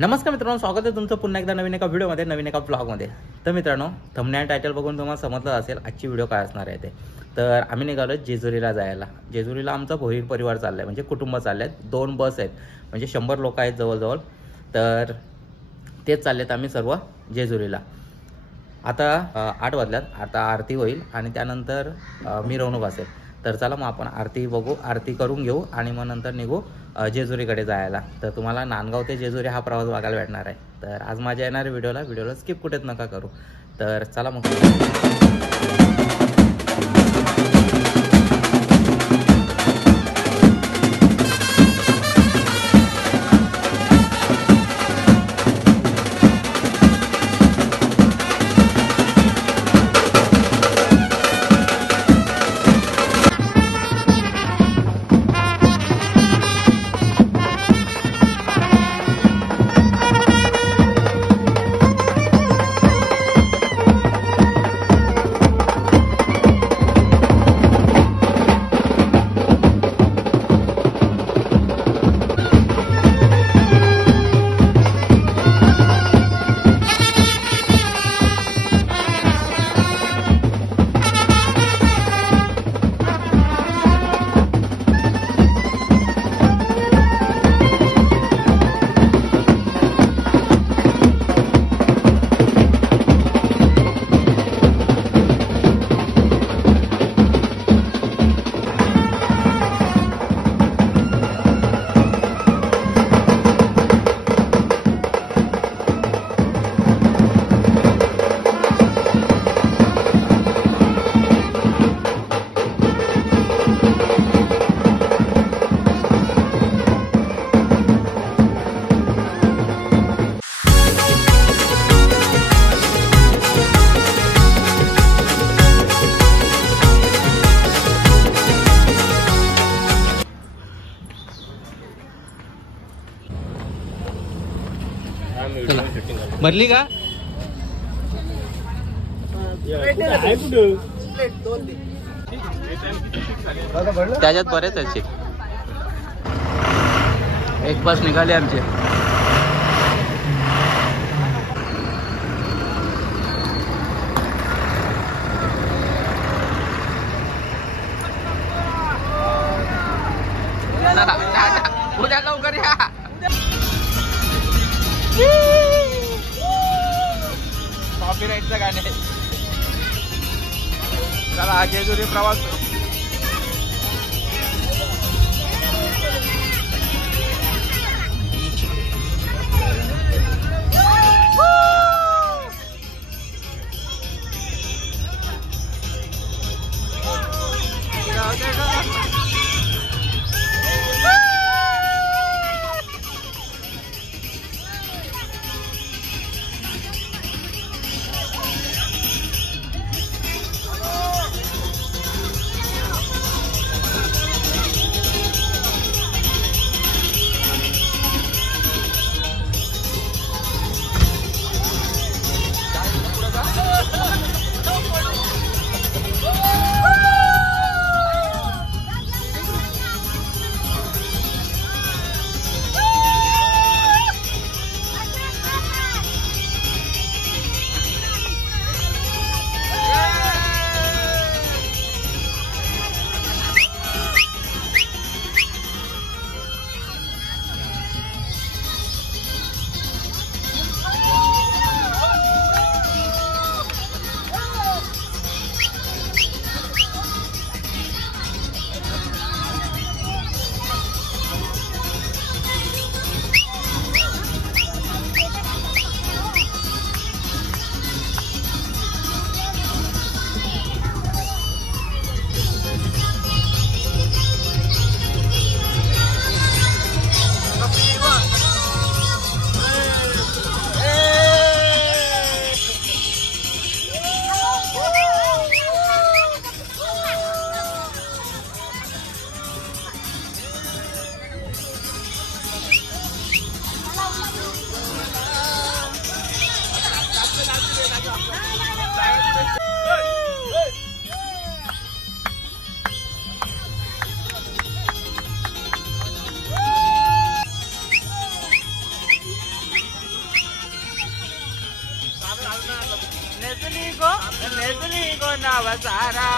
नमस्कार मित्रांनो, स्वागत आहे तुमचं पुन्हा एकदा नवीन एका व्हिडिओमध्ये, नवीन एका ब्लॉगमध्ये। तर मित्रांनो, थंबनेल टायटल बघून तुम्हाला समजलं असेल आजची व्हिडिओ काय असणार आहे ते। तर आम्ही निघालो जेजुरीला जायला। जेजुरीला आमचा भोईर परिवार चाललाय, म्हणजे कुटुंब चालले आहेत। 2 बस आहेत, म्हणजे 100 लोक आहेत जवळजवळ। तर तेच चाललेत आम्ही सर्व जेजुरीला। आता 8 वाजल्यात, आता आरती होईल आणि त्यानंतर मिरवणूक असेल। तर चला मग आपण आरती बघू, आरती करून घेऊ आणि मग नंतर निघू जेजुरीकडे जायला। तर तुम्हाला नांदगाव ते जेजुरी हा प्रवास बघायला भेटणार आहे। तर आज माझ्या येणाऱ्या व्हिडिओला स्किप कुठेच नका करू। तर चला मग। भरली का? त्याच्यात बरेच आहेत। एक बस निघाली आमची। उद्या लवकर या। कॉपीराइटचं गाणे। चला जेजुरी प्रवास। नेसली गो नाव सारा.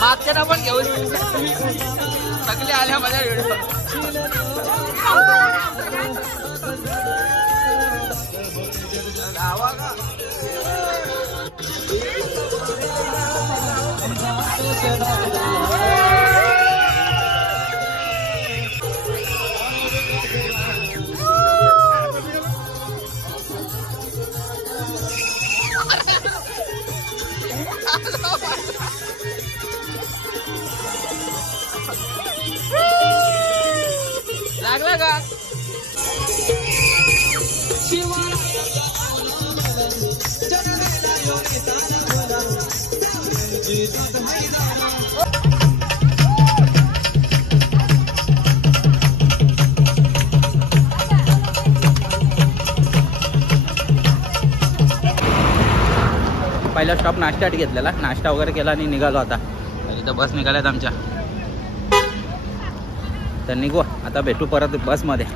मागच्या ना पण घेऊन सगळे आल्या माझ्या व्हिडिओ. लागला का? पहिला स्टॉप नाश्त्यासाठी घेतलेला, नाश्ता वगैरे केला आणि निघालो आता. इथं बस निघाल्यात आमच्या, तर निघू आता. भेटू परत बसमध्ये.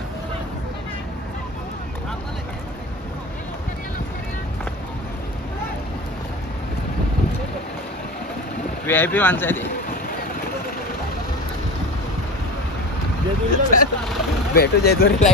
VIP माणसं आहे ते. भेटू जेजुरीला.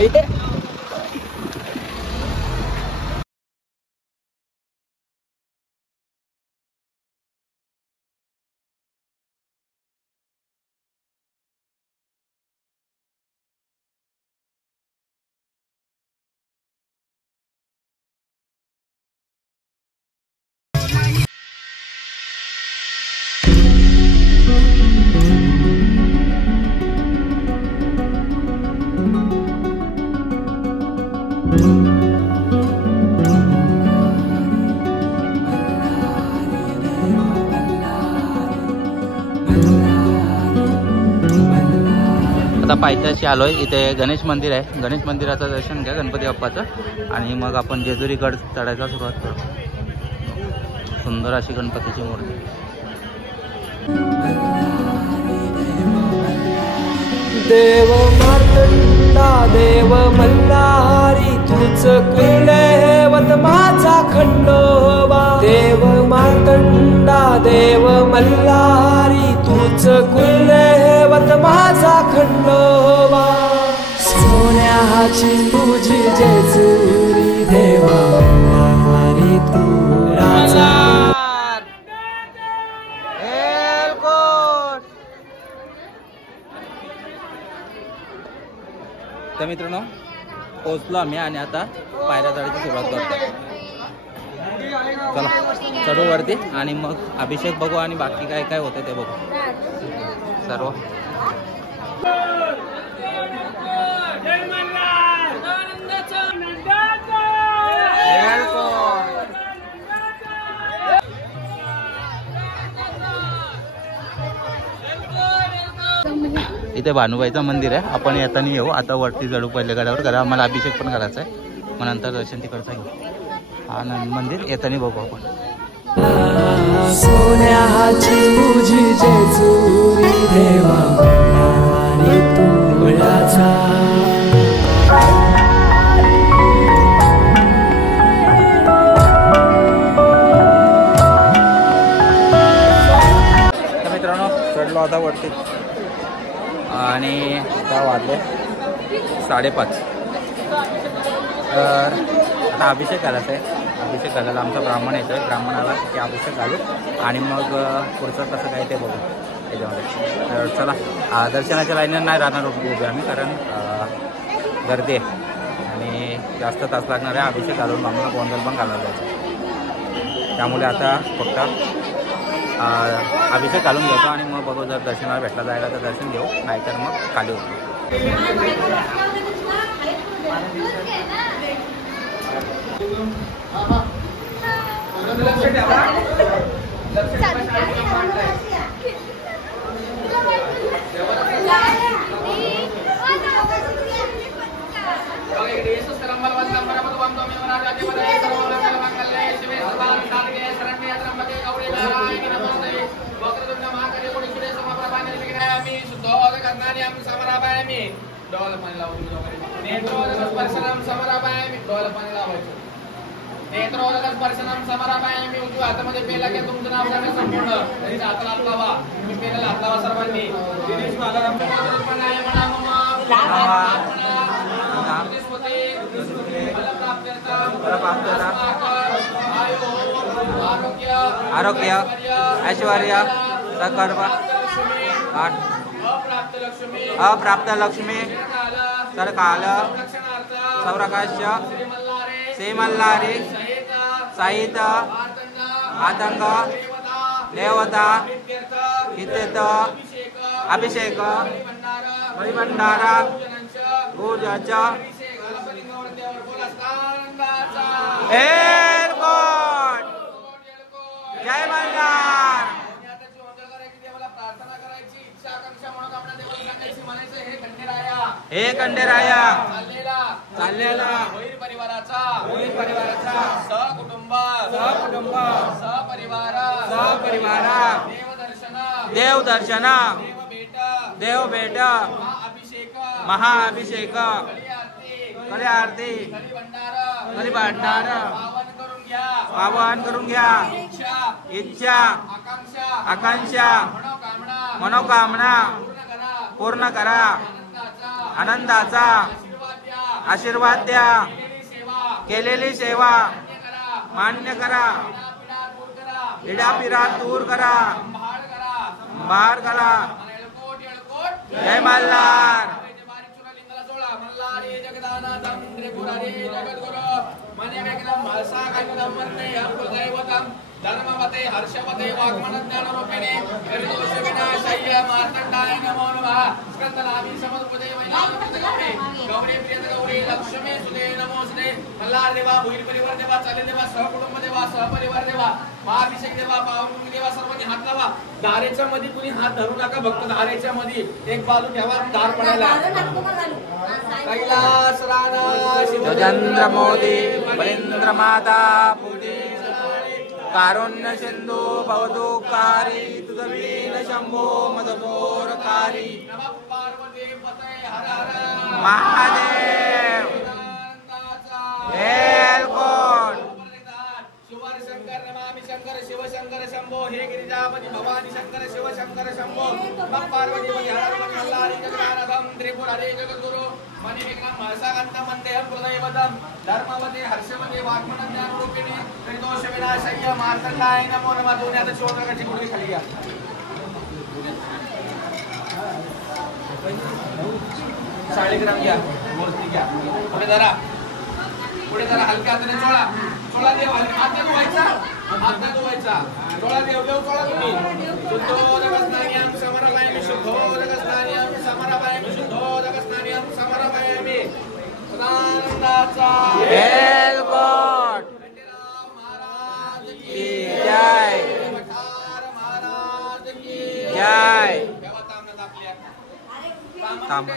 आता पायथ्याशी आलोय. इथे गणेश मंदिर आहे. गणेश मंदिराचं दर्शन घ्या, गणपती बाप्पाचं, आणि मग आपण जेजुरीगड चढायला सुरुवात करू. सुंदर अशी गणपतीची मूर्ती. देव मार्तंडा देव मल्हारी तुझ कुलदैवत माझा खंडोबा. देव मार्तंडा देव मल्हारी तूच कुलदैवत माझा खंडोबा सोन्याची तुझी जेजुरी देवा मल्हारी तू राजा तर मित्रांनो पोहोचलो आम्ही आणि आता पायऱ्या चढायची सुरुवात करतो. चला चढू वरती आणि मग अभिषेक बघू आणि बाकी काय काय होतं ते बघू सर्व. इथे भानुबाईचं मंदिर आहे. आपण येताना येऊ. आता वरती चढू पहिले गडावर कारण आम्हाला अभिषेक पण करायचा आहे. मग नंतर दर्शन तिकडचं घेऊ. हा मंदिर येताना बघू आपण. सोन्याची तुझी जेजुरी देवा मल्हारी तू राजा मित्रांनो चढलो आता वरती आणि आता वाजले 5:30. तर आता अभिषेक करायचा आहे. अभिषेक घालायला आमचा ब्राह्मण येतो आहे. ब्राह्मणाला ते अभिषेक घालू आणि मग पुढचं कसं काय ते बघू त्याच्यामध्ये. तर चला दर्शनाच्या लाईनीवर नाही राहणार उभे आम्ही कारण गर्दी आहे आणि जास्त तास लागणार आहे. अभिषेक घालून आम्हाला गोंधळ पण घालायला जायचं. त्यामुळे आता फक्त अभिषेक घालून घेतो आणि मग बघू जर दर्शनाला भेटला जायला तर दर्शन घेऊ नाहीतर मग खाली होतो. नेत्रोदकस्पर्शनम समरापायामी उजव्या हातामध्ये पेला घ्या. तुमचं नाव सांगा संपूर्ण. तरी हाताला हात लावा. तुम्ही पेल्याला हात लावा सर्वांनी. दिनेश मालाराम म्हणाय म्हणा ममा आरोग्य ऐश्वर्य सकर्म अप्राप्त लक्ष्मी सरकाल सौरकाश्य श्रीमल्लारी साहित आतंक देवता हितेत अभिषेक परिभंडारा पूजाच एअरपोर्ट जय मल्हार. हे खंडेराया चाललेला होईल परिवाराचा सहकुटुंब सहपरिवार देवदर्शन देव भेट महाअभिषेक कली आरती कली भंडार पावन करून घ्या. इच्छा आकांक्षा मनोकामना पूर्ण करा. आनंदाचा आशीर्वाद द्या. केलेली सेवा मान्य करा. इडापिरा दूर करा. बाहेर करा. जय मल्हार. धर्मवते हर्षवते वाग्मन ज्ञानरूपिणे निर्दोष विनाशय्य मार्तंडाय नमो नमः. स्कंदनाभि समर्पदे वैनामृतगौरी गौरी प्रियत गौरी लक्ष्मी सुदे नमोस्ते. मल्हार देवा भुईर परिवार देवा चाले देवा सहकुटुंब देवा सहपरिवार देवा महाअभिषेक देवा पावन देवा सर्वांनी हात लावा. दारेच्या मध्ये कुणी हात धरू नका. भक्त दारेच्या मध्ये एक बाजू ठेवा दार पडायला. कैलास राणा चंद्र मोदी महेंद्र माता पूजी कारुण्य सिंधू भवदुःखारी तुझवीन शंभो मदपोरकारी महादेव एलकोट शिवार शंकर नमामि शंकर शिव शंकर शंभो हे गिरिजापति भवानी शंकर शिव शंकर शंभो मम पार्वती पति हर हर कल्लारि जगन्नाथम त्रिपुरारि जगद्गुरु मणिमेघ्नं महसागन्तं वन्देऽहं हृदयवदं धर्मवते हर्षवते वाग्मनं ज्ञानरूपिणी त्रिदोष विनाशय्य मार्तण्डाय नमो नमः. दोन्ही आता शिवप्रकाशची गुढी खाली घ्या. 40 ग्राम घ्या. मोजणी घ्या. पुढे जरा हलक्या हाताने चोळा. चोळा देव हात धुवायचा. चोळा देव चोळा तुम्ही. शुद्धोदकस्नानियं समर्पयामि शुद्धोदकस्नानियं समर्पयामि शुद्धोदकस्नानियं समर्पयामि. सदानंदाचा वेलकोट महाराज की जय. महाराज की जय. देवा तामनात आपल्या तांबा.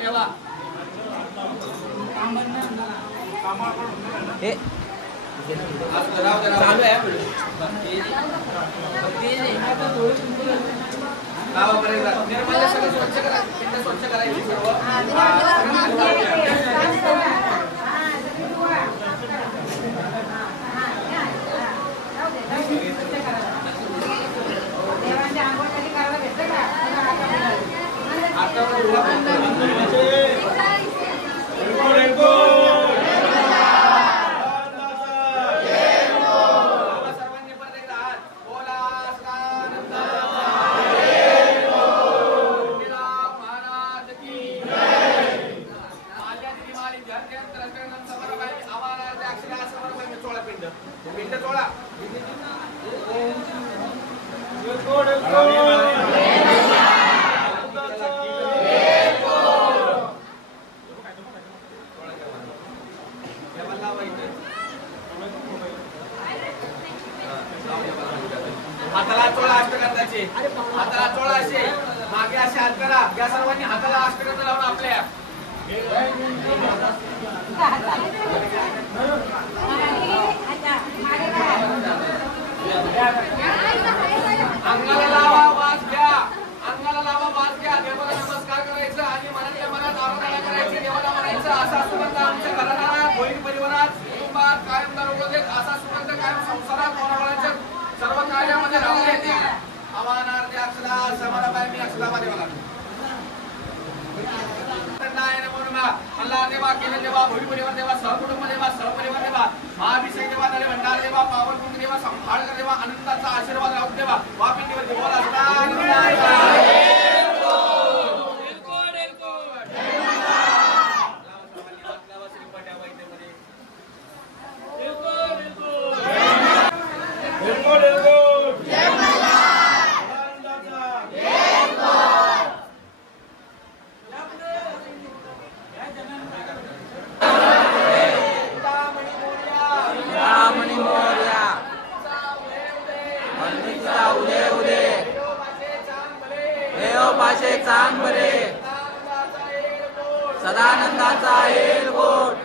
ठेवा. हे चालू आहे निर्मल सगळं स्वच्छ करा. पिंड स्वच्छ करायची सर्व. हाताला चोळा अष्टगंधाचे. हाताला चोळा असे मागे असे हात करा. या सर्वांनी हाताला अष्टगंध लावून आपल्या अंगाला लावा वास घ्या. अंगाला लावा वास घ्या. देवाला नमस्कार करायचं आणि मनातल्या मनात आराधना करायची. देवाला म्हणायचं असा सुगंध आमच्या घरादारात होईल परिवारात कुटुंबात कायम दररोज असा सुगंध कायम संसारात मोरावळाच्या सर्व कार्यामध्ये राहून येते. आवाहनार्थ अक्षरा समर्पयामि अक्षरामध्ये बघा. अल्लाह देवा केले देवा भोई परिवार देवा सहकुटुंब देवा सहपरिवार देवा महाभिषेक देवा नळे भंडार देवा पावन कुंड देवा संभाळकर देवा आनंदाचा आशीर्वाद राहू देवा वापिंडीवर देवाला पाशे चांग बरे सदानंदाचा एलगोट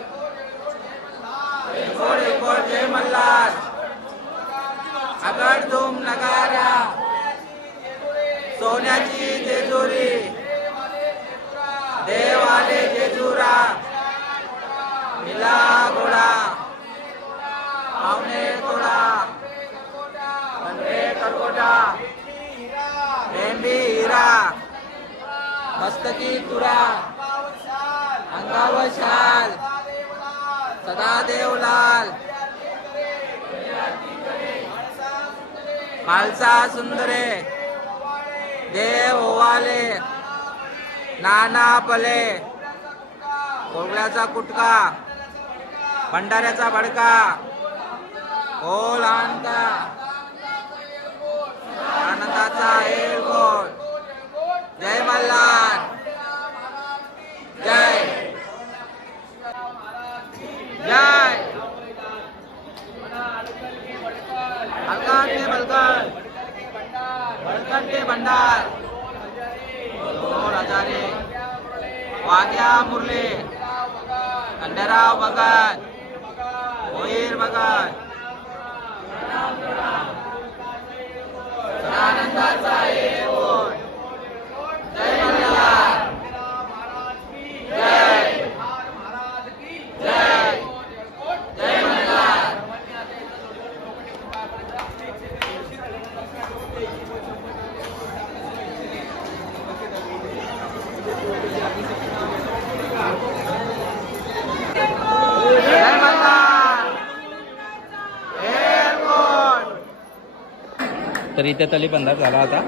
एलगोट जय मल्हार आगड धूम नगाऱ्या सोन्याची जेजुरी देवाले जेजुरा मिला घोडा पावणे तोडा पंधरे करकोटा मेंढी हिरा मस्तकी तुरा अंगावर शाल सदा देवलाल मालसा सुंदरे देव ओवाले नाना पले कोगळ्याचा कुटका भंडाऱ्याचा भडका ओल आणता आनंदाचा एलगोट जय मल्हार जय जय अलकाट के बलकर भड़कट के भंडार हजारे वाग्या मुरले खंडेराव भगत भोईर भगत आनंदाचा एलगोट जय मल्हार जय जय तर इथे तली बंधार झाला आता.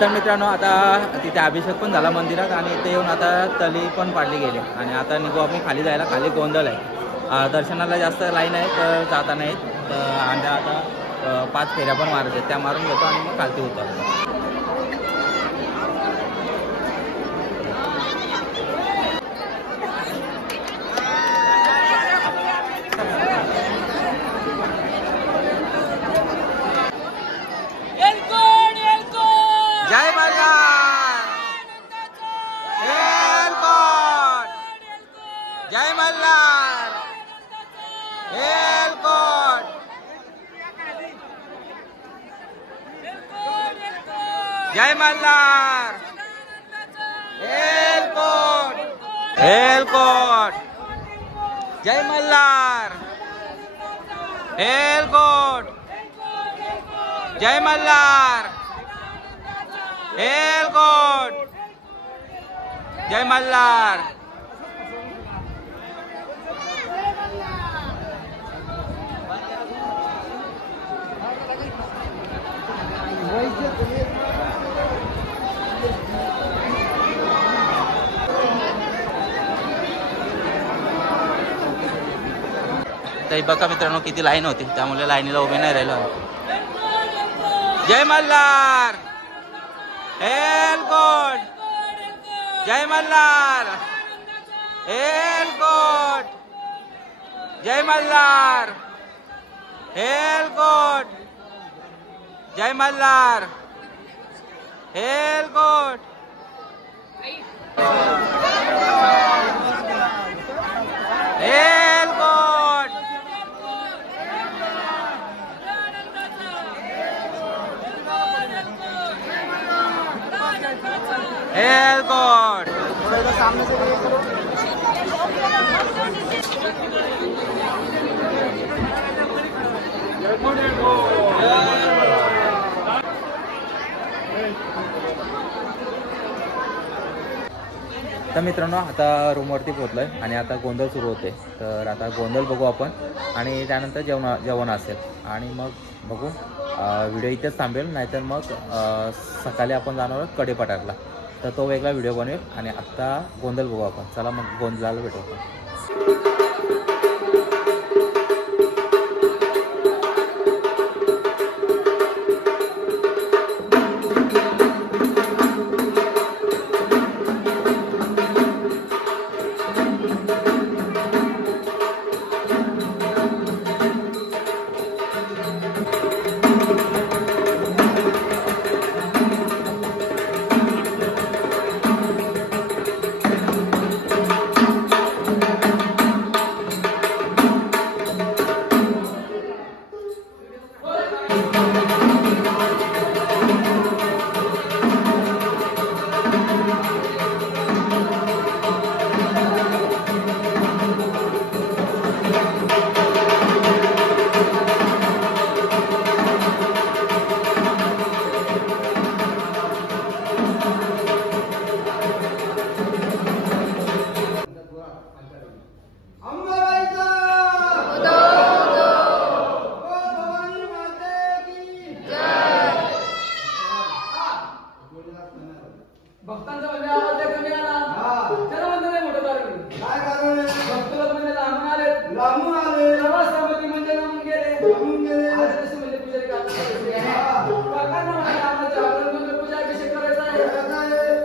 तर मित्रांनो आता तिथे अभिषेक पण झाला मंदिरात आणि इथे येऊन आता तली पण पाडली गेली आणि आता निघू आपण खाली जायला. खाली गोंधळ आहे, दर्शनाला जास्त लाईन आहे तर जाता नाहीत. आणि आता 5 फेऱ्या पण मारायच्या, त्या मारून घेतो आणि मग खालती होतो. जय मल्हार, एलकोट, जय मल्हार, एलकोट, जय मल्हार, एलकोट, एलकोट, जय मल्हार, एलकोट, जय मल्हार, एलकोट, जय मल्हार. तर बघा मित्रांनो किती लाईन होती, त्यामुळे लाईनीला उभे नाही राहिलो. जय मल्हार, एलकोट, जय मल्हार, एलकोट, जय मल्हार, एलकोट, जय मल्हार, एलकोट, एलकोट, एलकोट. तर मित्रांनो आता रूमवरती पोहोचलोय आणि आता गोंधळ सुरू होते. तर आता गोंधळ बघू आपण आणि त्यानंतर जेवण असेल आणि मग बघू. व्हिडिओ इथेच थांबेल, नाहीतर मग सकाळी आपण जाणार आहोत कडेपठारला, तर तो वेगळा व्हिडिओ बनेल. आणि आत्ता गोंधळ बघू आपण. चला मग गोंधळाला भेटू आपण. भक्तांचा म्हणजे आवाज कमी आला. त्याला म्हणतो नाही मोठं कारण काय कारण भक्त म्हणजे लांबून आले प्रवासामध्ये म्हणजे लांबून गेले आज म्हणजे पुजारी काकांना म्हणाले आम्हाला जागरण म्हणजे पूजा अभिषेक करायचा आहे.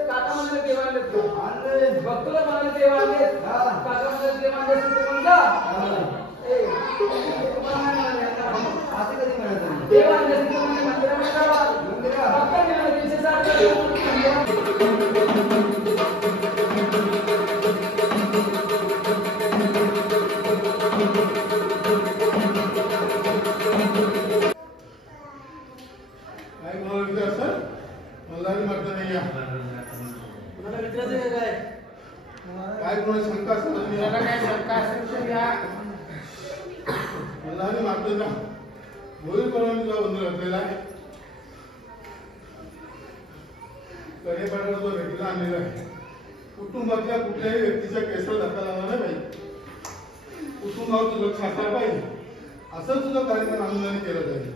काका म्हणाले देव आणले, भक्तला म्हणाले देव आणले, काका म्हणाले देव आणले देव आणले मंदिरामध्ये काय कोणाला शंका असेल मला काय शंका असेल या मला आणि मागतो होईल कोणाला तुझा बंधू घातलेला आहे कडेपाड्याला जो व्यक्तीला आणलेला आहे कुटुंबातल्या कुठल्याही व्यक्तीच्या केसाला धक्का लावला नाही पाहिजे कुटुंबावर तुझं लक्ष असायला पाहिजे असं तुझं कार्यक्रम आनंदाने केलं जाईल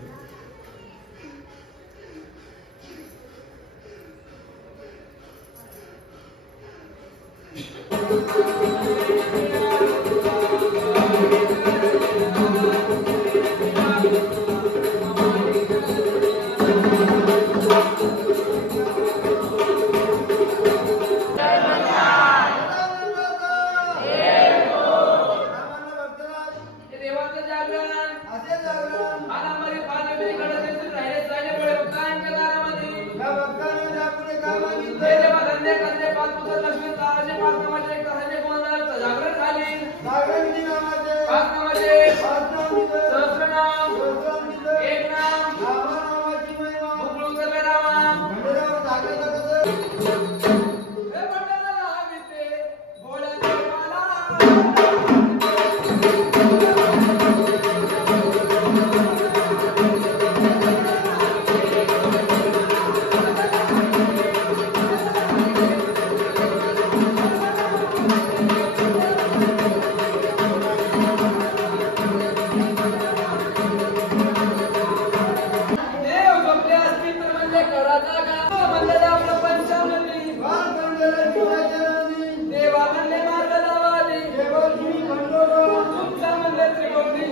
तुमचा म्हणजे त्रिकोणी